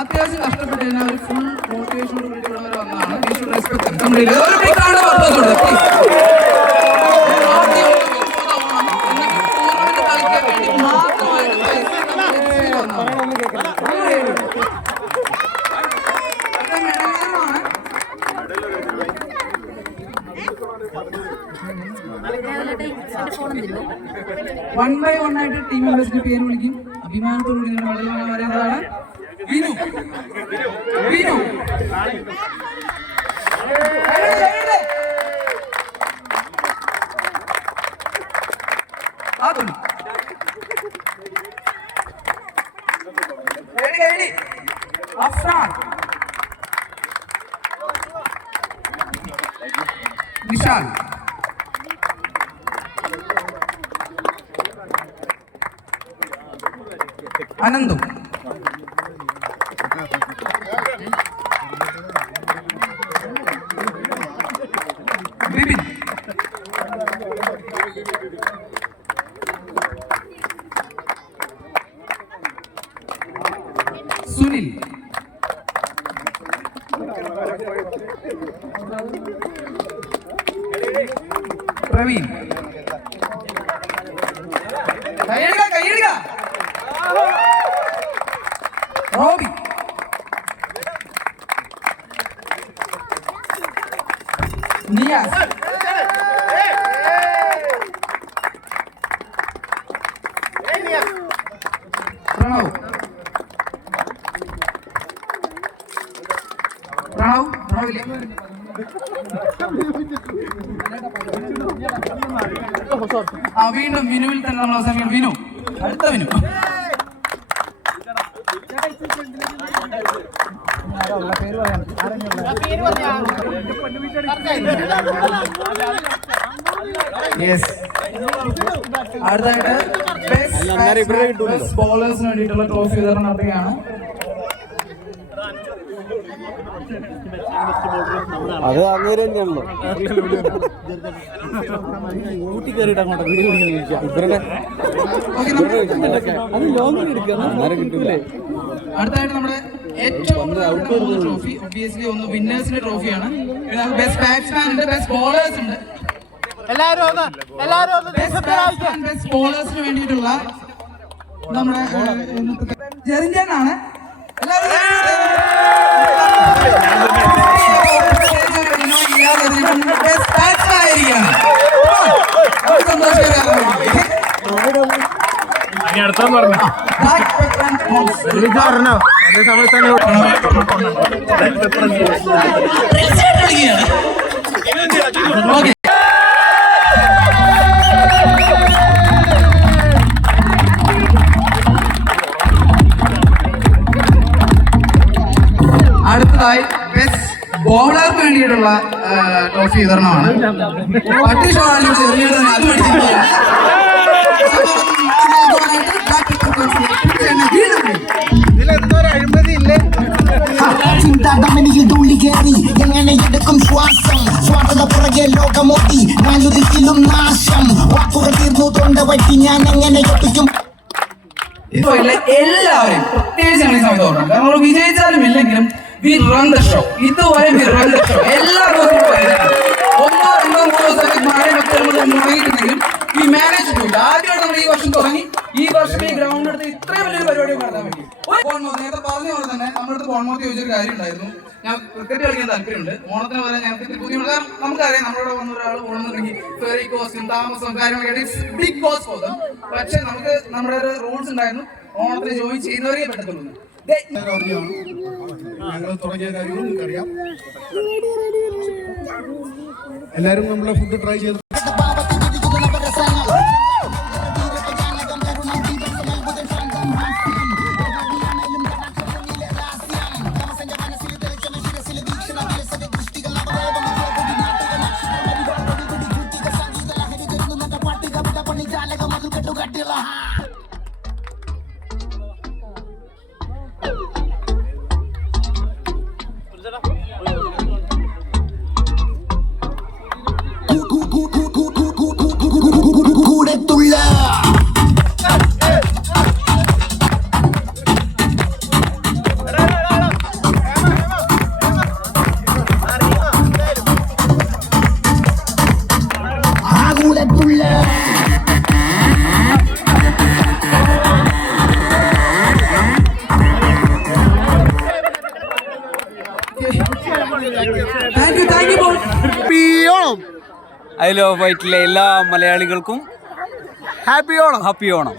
അത്യാവശ്യം കഷ്ടപ്പെട്ടതിന് ഒരു ഫുൾ മോട്ടിവേഷനോട് കൂടിയുള്ളവർ വന്നതാണ്. വൺ ബൈ വൺ ആയിട്ട് ടീം മെമ്പേഴ്സിന്റെ പേര് വിളിക്കും. അഭിമാനത്തോടുകൂടി നിങ്ങളുടെ മെഡൽ വാങ്ങാൻ വരുന്നതാണ് വിനു. വിനു അഫ്രാൻ, നിഷാൽ, അനന്തു, വിപിൻ, സുനിൽ, പ്രവീൺ, കൈയിടുക, റോബി, നിയാസ്, പ്രണവ്, വീണ്ടും വിനുവിൽ തന്നെ നമ്മൾ അവസാനിക്കണം. വിനു, അടുത്ത വിനു. അടുത്തായിട്ട് ബെസ്റ്റ് ബോളേഴ്സിന് വേണ്ടിയിട്ടുള്ള ട്രോഫി വിതരണം നടത്തുകയാണ്. അത് അങ്ങനെ തന്നെയാണല്ലോ. അടുത്തായിട്ട് നമ്മുടെ ഏറ്റവും ട്രോഫി ഒബ്വിയസ്ലി ഒന്ന് വിന്നേഴ്സിന്റെ ട്രോഫിയാണ്. ബെസ്റ്റ് ബാറ്റ്സ്മാൻ ഉണ്ട്, ബെസ്റ്റ് ബോളേഴ്സ് ഉണ്ട്. ബെസ്റ്റ് ബോളേഴ്സിന് വേണ്ടിയിട്ടുള്ള നമ്മുടെ ജെറിഞ്ചാണ്. അടുത്തതായി ബെസ്റ്റ് ബോളർക്ക് വേണ്ടിയിട്ടുള്ള ട്രോഫി വിതരണമാണ്. പട്ടി ഷോ ആണ് ചെറിയത്, അത് എങ്ങനെ എടുക്കും ശ്വാസം സ്വാർത്ഥത പുറകെ ലോകമോട്ടി നാലൊരിക്കലും നാശം വാക്കുകൾ തീർന്നു തൊണ്ട പറ്റി ഞാൻ എങ്ങനെ ഒപ്പിക്കും. എല്ലാവരും പ്രത്യേകിച്ച് ഈ സമയത്ത് ഓർക്കണം. കാരണം നമ്മൾ വിജയിച്ചാലും ഇല്ലെങ്കിലും വി റൺ ദ ഷോ. ഇതുവരെ വി റൺ ദ ഷോ. എല്ലാ ദിവസവും ഒന്നോ രണ്ടോ മൂന്നോ ദിവസത്തേക്ക് മഴ മുടങ്ങിയിട്ടുണ്ടെങ്കിലും വി മാനേജ് ടു. ആദ്യമായിട്ട് നമ്മൾ ഈ വർഷം തുടങ്ങി. ഈ വർഷം ഈ ഗ്രൗണ്ട് എടുത്ത് ഇത്രയും വലിയൊരു പരിപാടി നടത്താൻ വേണ്ടി നേരത്തെ പറഞ്ഞ പോലെ തന്നെ നമ്മുടെ അടുത്ത് ബോൺമൗത്ത് ചോദിച്ചൊരു കാര്യം ഉണ്ടായിരുന്നു. ഞാൻ ക്രിക്കറ്റ് കളിക്കാൻ താല്പര്യമുണ്ട്. ഓണത്തിന് വരെ ഞങ്ങൾക്ക് ബുദ്ധിമുട്ട്. കാരണം നമുക്കറിയാം നമ്മളിവിടെ വന്ന ഒരാൾ ഓണമെന്നുണ്ടെങ്കിൽ ഫെറി കോസ്റ്റും താമസവും കാര്യങ്ങളൊക്കെ ബിഗ് കോസ്റ്റ് പോകും. പക്ഷെ നമുക്ക് നമ്മുടെ ഒരു റൂൾസ് ഉണ്ടായിരുന്നു. ഓണത്തിന് ജോയിൻ ചെയ്യുന്നവരേ പറ്റത്തുള്ളൂ. ഞങ്ങൾ തുടങ്ങിയ കാര്യങ്ങൾ നിങ്ങൾക്കറിയാം. എല്ലാവരും നമ്മളെ ഫുഡ് ട്രൈ ചെയ്ത് ഓണം. ഐ ലവ് വൈറ്റിലെ എല്ലാ മലയാളികൾക്കും ഹാപ്പി ഓണം.